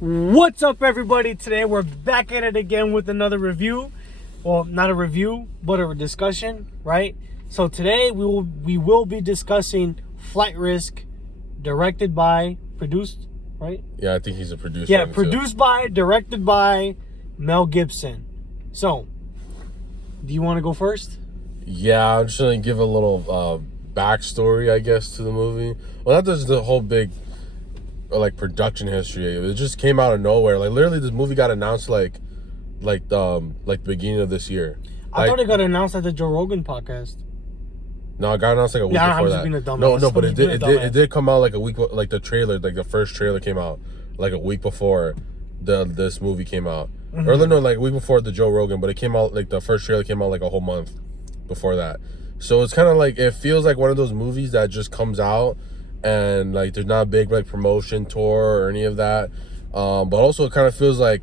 What's up, everybody? Today we're back at it again with another review. Well, not a review, but a discussion, right? So today we will be discussing Flight Risk, directed by, produced, right? Yeah, I think he's a producer. Yeah, produced by, directed by Mel Gibson. So, do you want to go first? Yeah, I'm just gonna give a little backstory, I guess, to the movie. Well, not just the whole big production history. It just came out of nowhere. Like literally, this movie got announced like the beginning of this year. I thought it got announced at the Joe Rogan podcast. No, it got announced like a week before I'm just that. being a dumbass. No, but it did come out like a week. Like the trailer, like the first trailer came out like a week before this movie came out. Mm-hmm. Or no, like a week before the Joe Rogan, but it came out like the first trailer came out like a whole month before that. So it's kind of like, it feels like one of those movies that just comes out and like there's not a big like promotion tour or any of that, but also it kind of feels like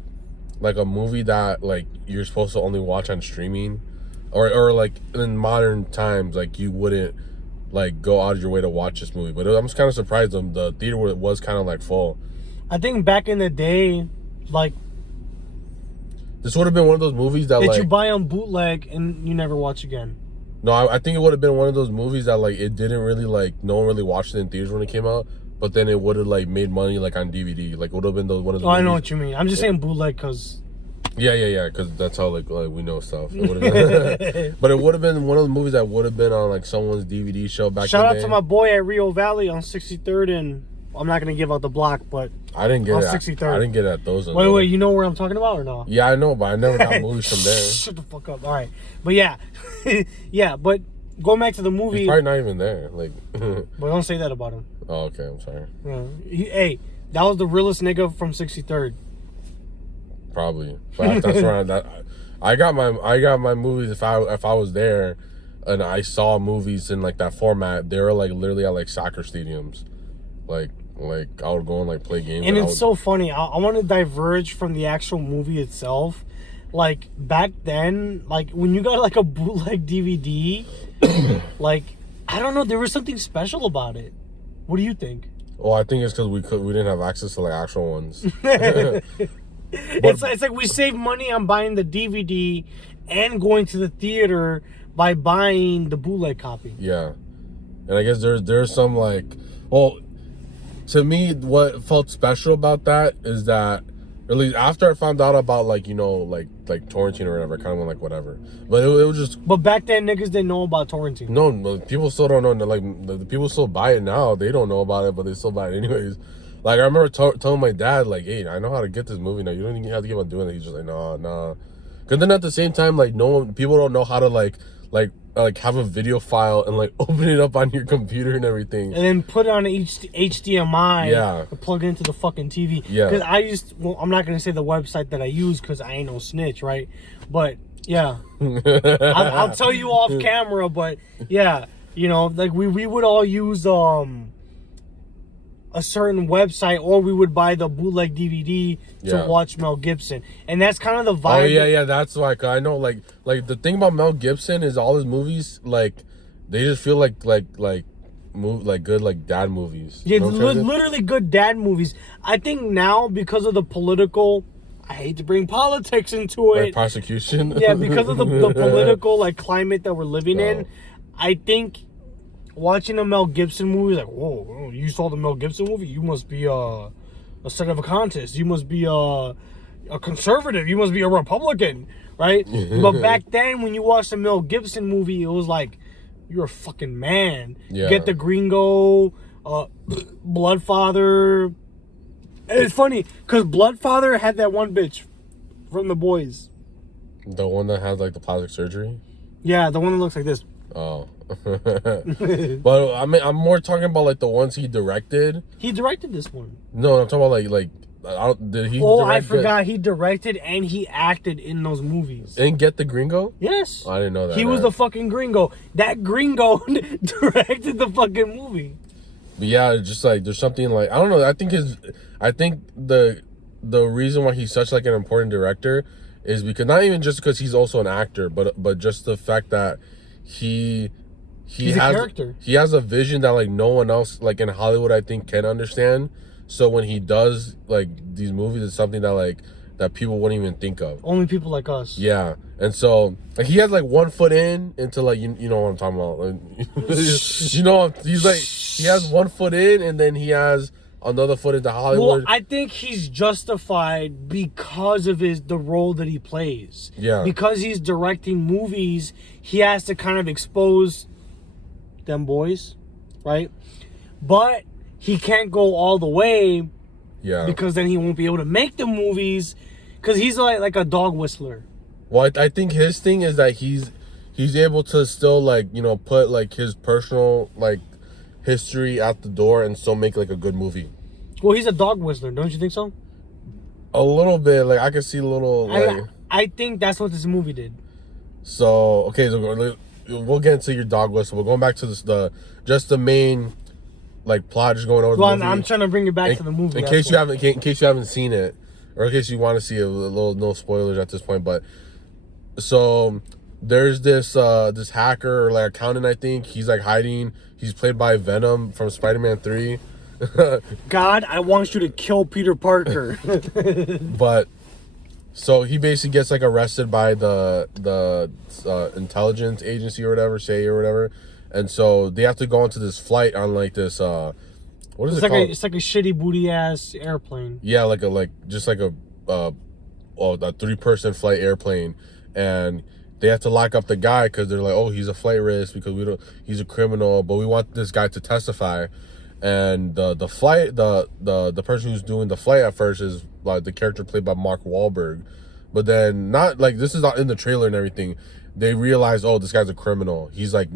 a movie that like you're supposed to only watch on streaming, or like in modern times like you wouldn't like go out of your way to watch this movie. But I'm just kind of surprised the theater was kind of like full. I think back in the day, like, This would have been one of those movies that like you buy on bootleg and you never watch again. No, I think it would have been one of those movies that like it didn't really like, no one really watched it in theaters when it came out, but then it would have like made money like on DVD. Like it would have been one of those. I know what you mean. I'm just saying bootleg because. Yeah, because that's how like we know stuff. It would've been, but it would have been one of the movies that would have been on like someone's DVD show back. Shout in out the day. to my boy at Rio Valley on 63rd, and I'm not gonna give out the block, but I didn't get on it. 63rd. I didn't get it at those. Wait, you know where I'm talking about or no? Yeah, I know, but I never got movies from there. Shut the fuck up. All right, but yeah, yeah, but going back to the movie, He's probably not even there. Like, but don't say that about him. oh, okay, I'm sorry. Hey, that was the realest nigga from 63rd. Probably, but that's where I got my movies. If I was there, and I saw movies in like that format, they were like literally at like soccer stadiums, like I would go and like play games. And it's so funny. I want to diverge from the actual movie itself. Like back then, like when you got like a bootleg DVD, like I don't know, there was something special about it. What do you think? Well, I think it's because we didn't have access to like actual ones. It's like we save money on buying the DVD and going to the theater by buying the bootleg copy. Yeah, and I guess there's some like, well, to me, what felt special about that is that, at least after I found out about like, you know, like torrenting or whatever, I kind of went like whatever. But it was just. But back then, niggas didn't know about torrenting. No, but people still don't know. Like the people still buy it now. They don't know about it, but they still buy it anyways. Like I remember telling my dad, like, "Hey, I know how to get this movie now. You don't even have to keep on doing it." He's just like, "Nah." Because then at the same time, like people don't know how to like have a video file and like open it up on your computer and everything, and then put it on HDMI. Yeah. To plug it into the fucking TV. Yeah. Because I'm not gonna say the website that I use because I ain't no snitch, right? But yeah, I'll tell you off camera. But yeah, you know, like we would all use a certain website, or we would buy the bootleg DVD to watch Mel Gibson, and that's kind of the vibe. Oh yeah, that's why I know. Like the thing about Mel Gibson is all his movies, like they just feel like good like dad movies. Yeah, you know literally good dad movies. I think now because of the political, I hate to bring politics into it. Like prosecution. Yeah, because of the political like climate that we're living in, I think watching a Mel Gibson movie is like, whoa, you saw the Mel Gibson movie? You must be a son of a contest. You must be a conservative. You must be a Republican, right? But back then, when you watched the Mel Gibson movie, it was like, you're a fucking man. Yeah. Get the Gringo, Bloodfather. And it's funny, because Bloodfather had that one bitch from The Boys. The one that has like the plastic surgery? Yeah, the one that looks like this. Oh. But I mean, I'm more talking about like the ones he directed. He directed this one. No, I'm talking about did he? Oh, I forgot. He directed and he acted in those movies. And Get the Gringo? Yes. I didn't know that. He was the fucking Gringo. That Gringo directed the fucking movie. But yeah, just like there's something like, I don't know. I think the reason why he's such like an important director is because not even just because he's also an actor, but just the fact that he's a character. He has a vision that like no one else like in Hollywood I think can understand. So when he does like these movies, it's something that like that people wouldn't even think of. Only people like us. Yeah, and so like he has like 1 foot in into like you know what I'm talking about. Like, you know, he's like he has 1 foot in, and then he has another foot into Well, Hollywood. I think he's justified because of the role that he plays. Yeah. Because he's directing movies, he has to kind of expose them boys, right? But he can't go all the way Yeah. because then he won't be able to make the movies because he's like a dog whistler. Well, I think his thing is that he's able to still like put like his personal like history out the door and still make like a good movie. Well, he's a dog whistler, don't you think so? A little bit, like I can see a little like. I think that's what this movie did. So okay, so we'll get into your dog whistle. We're going back to the main like plot, just going over Well, the movie. I'm trying to bring it back to the movie. In case you haven't seen it, or in case you want to see it, no spoilers at this point. But so there's this hacker or like accountant, I think. He's like hiding. He's played by Venom from Spider-Man 3. God, I want you to kill Peter Parker. But so he basically gets like arrested by the intelligence agency or whatever, CIA or whatever, and so they have to go onto this flight on like this what is it called? It's like a shitty booty ass airplane. Yeah, like a 3-person flight airplane, and they have to lock up the guy because they're like, oh, he's a flight risk because he's a criminal, but we want this guy to testify. And the person who's doing the flight at first is like the character played by Mark Wahlberg, but then not like this is not in the trailer and everything. They realize, oh, this guy's a criminal. He's like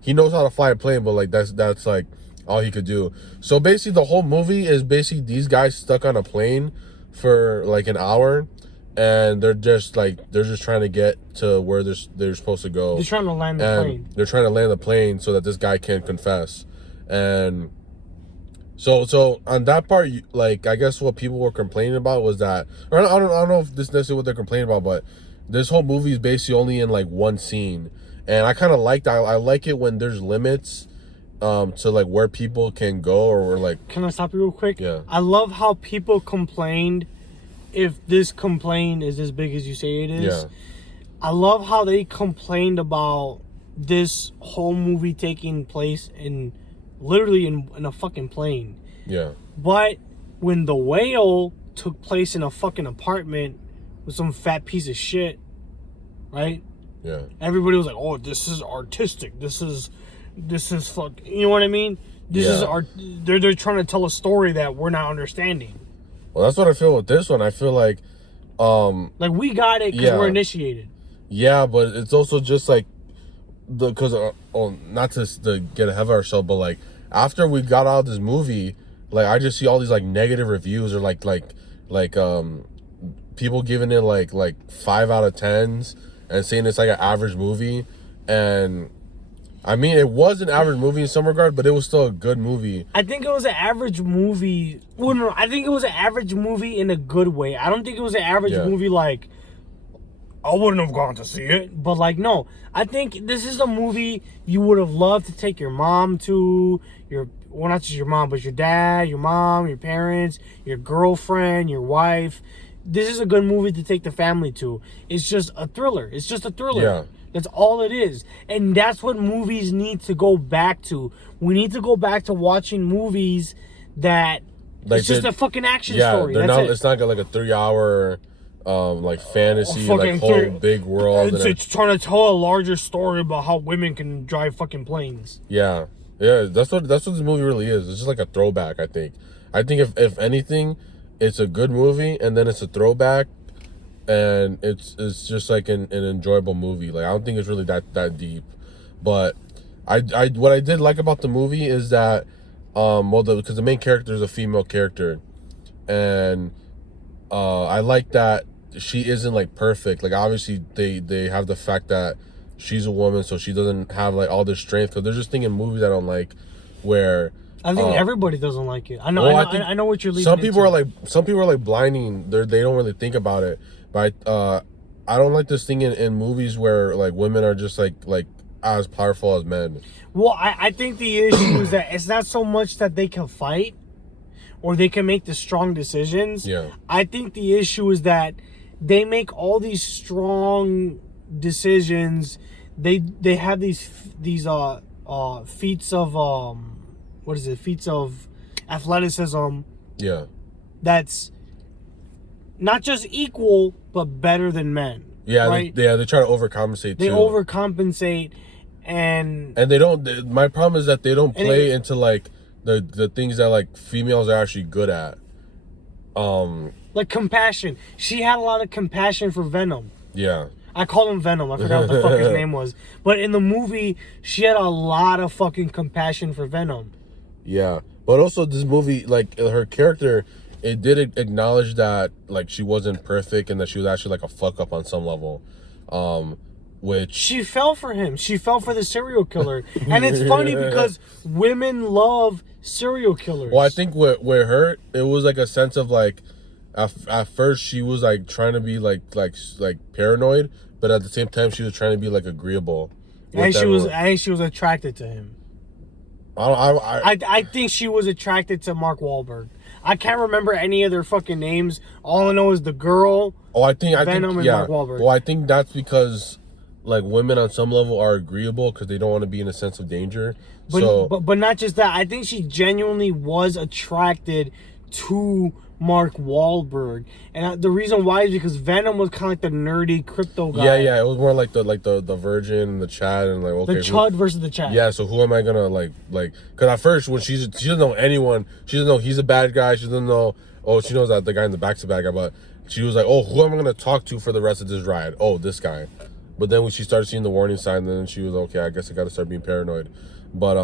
he knows how to fly a plane, but like that's like all he could do. So basically, the whole movie is basically these guys stuck on a plane for like an hour, and they're just trying to get to where they're supposed to go. They're trying to land the plane. They're trying to land the plane so that this guy can confess. And so on that part, like I guess what people were complaining about was that, or I don't know if this is necessarily what they're complaining about, but this whole movie is basically only in like one scene, and I kind of like that. I like it when there's limits to like where people can go or like. Can I stop you real quick? Yeah. I love how people complained. If this complaint is as big as you say it is, Yeah. I love how they complained about this whole movie taking place in literally in a fucking plane. Yeah. But when The Whale took place in a fucking apartment with some fat piece of shit, right? Yeah. Everybody was like, "Oh, this is artistic. This is fuck." You know what I mean? This is Yeah. art. They're trying to tell a story that we're not understanding. Well, that's what I feel with this one. I feel like, Like we got it because Yeah. we're initiated. yeah, but it's also just like because not to get ahead of ourselves, but like after we got out of this movie, like I just see all these like negative reviews or like people giving it like 5 out of 10s and saying it's like an average movie. And I mean, it was an average movie in some regard, but it was still a good movie. I think it was an average movie. Well, no, I think it was an average movie in a good way. I don't think it was an average Yeah. movie like I wouldn't have gone to see it. But like, no, I think this is a movie you would have loved to take your mom to, well, not just your mom, but your dad, your mom, your parents, your girlfriend, your wife. This is a good movie to take the family to. It's just a thriller. It's just a thriller. Yeah. That's all it is. And that's what movies need to go back to. We need to go back to watching movies that Like it's just a fucking action Yeah, story. they're That's not. it. It's not like a 3-hour like fantasy, Fucking like whole three- big world. It's trying to tell a larger story about how women can drive fucking planes. Yeah, that's what this movie really is. It's just like a throwback. I think if anything, it's a good movie, and then it's a throwback, and it's just like an enjoyable movie. Like I don't think it's really that deep, but I what I did like about the movie is that because the main character is a female character, and I like that she isn't like perfect. Like obviously they have the fact that she's a woman, so she doesn't have like all this strength. Because there's this thing in movies I don't like where I think everybody doesn't like it. I know. well, I know what you're leading some people into. some people are like blinding. They don't really think about it. But I don't like this thing in movies where like women are just like as powerful as men. Well, I think the issue is that it's not so much that they can fight. or they can make the strong decisions. Yeah. I think the issue is that they make all these strong decisions. They have these feats of what is it? Feats of athleticism. Yeah. That's not just equal but better than men. Yeah, right? they try to overcompensate They too. overcompensate, and they don't. My problem is that they don't play into like the things that like females are actually good at. like compassion. She had a lot of compassion for Venom. Yeah. I call him Venom. I forgot what the fuck his name was. But in the movie, she had a lot of fucking compassion for Venom. Yeah, but also this movie, like her character, it did acknowledge that like she wasn't perfect and that she was actually like a fuck up on some level, which She fell for him. She fell for the serial killer. And it's funny because women love serial killers. Well, I think with her, it was like a sense of like, at first she was like trying to be like paranoid, but at the same time she was trying to be like agreeable. And she was attracted to him. I think she was attracted to Mark Wahlberg. I can't remember any of their fucking names. All I know is the girl. Oh, I think Venom and Mark Wahlberg. Well, I think that's because like women on some level are agreeable because they don't want to be in a sense of danger. But not just that. I think she genuinely was attracted to Mark Wahlberg, and the reason why is because Venom was kind of like the nerdy crypto guy. Yeah, it was more like the Virgin and the Chad and like okay, the Chud versus the Chad. Yeah, so who am I gonna like? Because at first when she doesn't know anyone, she doesn't know he's a bad guy. She doesn't know. Oh, she knows that the guy in the back's a bad guy, but she was like, oh, who am I gonna talk to for the rest of this ride? Oh, this guy. But then when she started seeing the warning sign, then she was okay. I guess I got to start being paranoid. But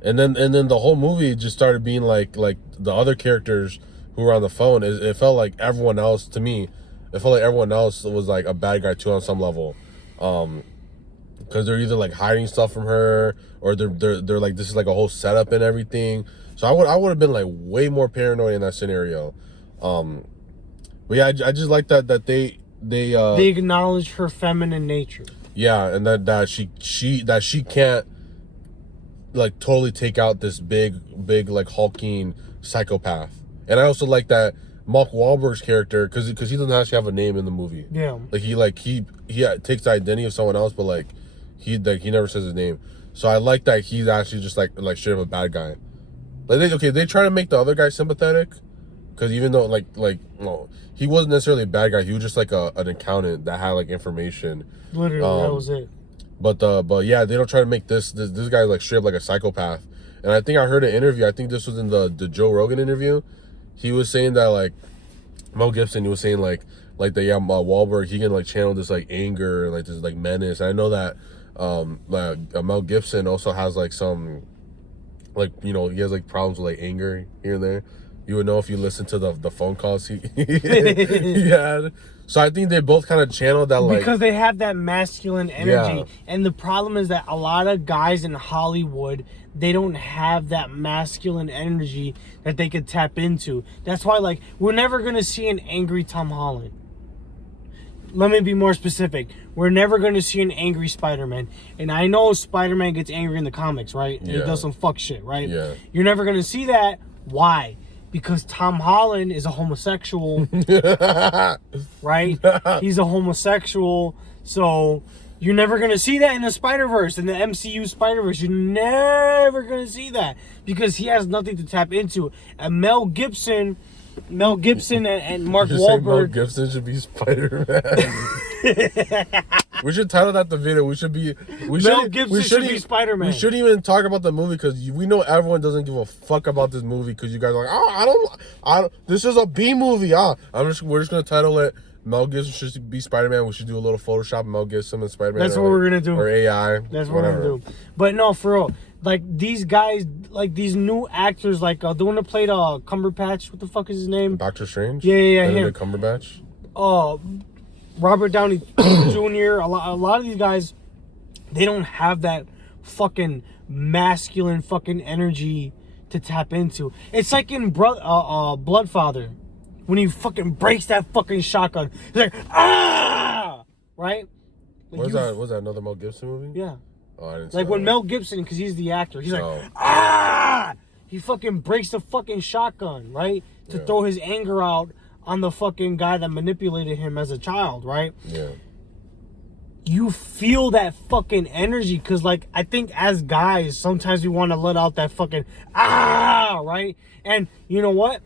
and then the whole movie just started being like the other characters who were on the phone. It felt like everyone else, to me, it felt like everyone else was like a bad guy too on some level, because they're either like hiding stuff from her or they're like this is like a whole setup and everything. So I would have been like way more paranoid in that scenario. But yeah, I just like that they acknowledge her feminine nature. Yeah, and that she can't like totally take out this big like hulking psychopath. And I also like that Mark Wahlberg's character, because he doesn't actually have a name in the movie. Yeah. Like he takes the identity of someone else, but like he never says his name. So I like that he's actually just like straight up a bad guy. Like they try to make the other guy sympathetic, because even though no, he wasn't necessarily a bad guy. He was just like an accountant that had like information. Literally, that was it. But yeah, they don't try to make this guy like straight up like a psychopath. And I think I heard an interview. I think this was in the Joe Rogan interview. He was saying that like Mel Gibson. He was saying like that Wahlberg, he can like channel this like anger and like this like menace. And I know that Mel Gibson also has like some like he has like problems with like anger here and there. You would know if you listen to the phone calls he had. So I think they both kind of channeled that like because they have that masculine energy. Yeah. And the problem is that a lot of guys in Hollywood, they don't have that masculine energy that they could tap into. That's why like we're never gonna see an angry Tom Holland. Let me be more specific. We're never gonna see an angry Spider-Man. And I know Spider-Man gets angry in the comics, right? And he does some fuck shit, right? Yeah. You're never gonna see that. Why? Because Tom Holland is a homosexual, right? He's a homosexual, so you're never going to see that in the Spider-Verse, in the MCU Spider-Verse. You're never going to see that because he has nothing to tap into. And Mel Gibson and Mark Wahlberg. Mel Gibson should be Spider-Man. We should title that the video. Mel Gibson should be Spider-Man. We shouldn't even talk about the movie because we know everyone doesn't give a fuck about this movie because you guys are like, I don't. This is a B movie. We're just gonna title it Mel Gibson should be Spider-Man. We should do a little Photoshop Mel Gibson and Spider-Man. That's what we're gonna do. Or AI. That's what we're gonna do. But no, for real. Like these guys, like these new actors, like the one that played Cumberbatch. What the fuck is his name? Doctor Strange. Yeah, him. Benedict Cumberbatch. Robert Downey Jr. A lot of these guys, they don't have that fucking masculine fucking energy to tap into. It's like in Bloodfather, when he fucking breaks that fucking shotgun. He's like, ah, right? Like was that another Mel Gibson movie? Yeah. Oh, I didn't. Like when Mel Gibson, because he's the actor, he's like, ah. he fucking breaks the fucking shotgun, right? To Yeah. throw his anger out on the fucking guy that manipulated him as a child, right? Yeah. You feel that fucking energy, because like I think as guys sometimes we want to let out that fucking right. And you know what,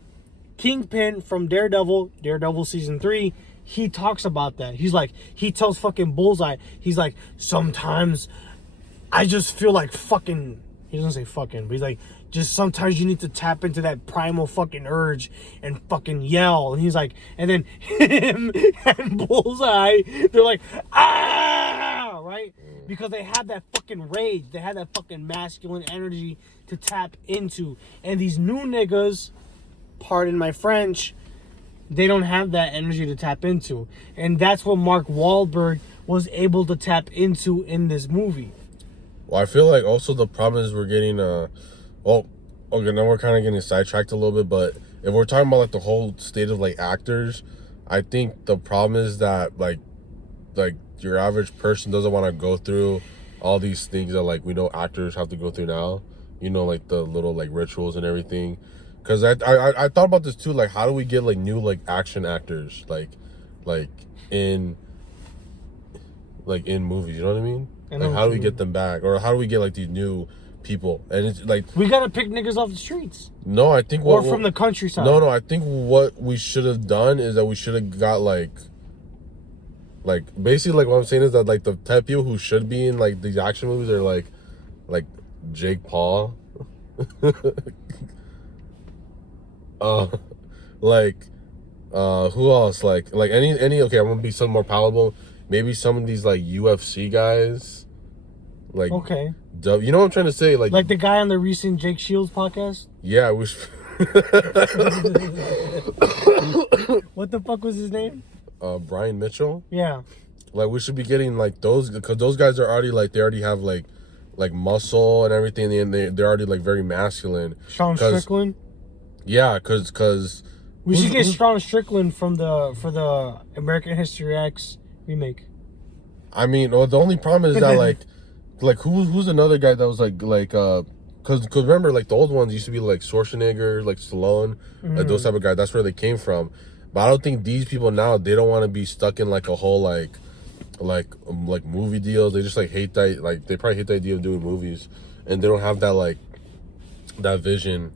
Kingpin from Daredevil season 3, he talks about that. He's like, he tells fucking Bullseye, he's like, sometimes I just feel like fucking, he doesn't say fucking, but he's like, just sometimes you need to tap into that primal fucking urge and fucking yell. And he's like, and then him and Bullseye, they're like, right? Because they have that fucking rage. They have that fucking masculine energy to tap into. And these new niggas, pardon my French, they don't have that energy to tap into. And that's what Mark Wahlberg was able to tap into in this movie. Well, I feel like also the problem is we're getting well, okay, now we're kind of getting sidetracked a little bit, but if we're talking about like the whole state of like actors, I think the problem is that like your average person doesn't want to go through all these things that like we know actors have to go through now, you know, like the little like rituals and everything. Because I thought about this too, like how do we get like new like action actors like in movies, you know what I mean? Like how do we get them back, or how do we get like these new people? And it's like, we gotta pick niggas off the streets. No, I think or from the countryside. No, I think what we should have done is that we should have got like basically like what I'm saying is that like the type of people who should be in like these action movies are like Jake Paul. Who else? Like any okay, I'm gonna be some more palatable. Maybe some of these like UFC guys. Like, okay. You know what I'm trying to say? Like the guy on the recent Jake Shields podcast? Yeah, we should. What the fuck was his name? Brian Mitchell. Yeah. Like we should be getting like those, because those guys are already like, they already have like muscle and everything, and they're already like very masculine. Sean Strickland. Yeah, because we should get Sean Strickland for the American History X remake. I mean, well, the only problem is that like who's another guy that was because remember, like the old ones used to be like Schwarzenegger, like Stallone, like those type of guys. That's where they came from. But I don't think these people now, they don't want to be stuck in like a whole like movie deals. They just like hate that, like they probably hate the idea of doing movies, and they don't have that like that vision.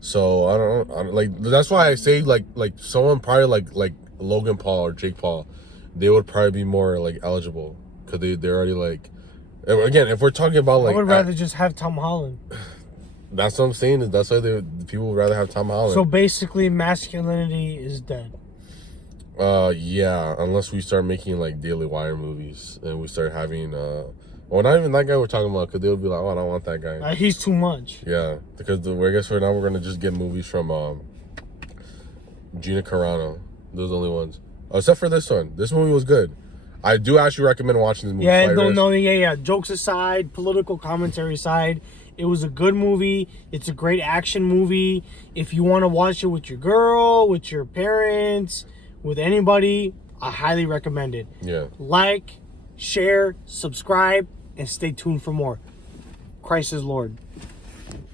So I don't like, that's why I say like someone probably like Logan Paul or Jake Paul, they would probably be more like eligible, because they're already like, again, if we're talking about like, I would rather just have Tom Holland. That's what I'm saying. Is that's why people would rather have Tom Holland. So basically, masculinity is dead. Yeah, unless we start making like Daily Wire movies and we start having well, not even that guy we're talking about, because they would be like, oh, I don't want that guy. He's too much. Yeah, because I guess for now we're gonna just get movies from Gina Carano. Those are the only ones, except for this one. This movie was good. I do actually recommend watching this movie. Yeah, Jokes aside, political commentary aside, it was a good movie. It's a great action movie. If you want to watch it with your girl, with your parents, with anybody, I highly recommend it. Yeah. Like, share, subscribe, and stay tuned for more. Christ is Lord.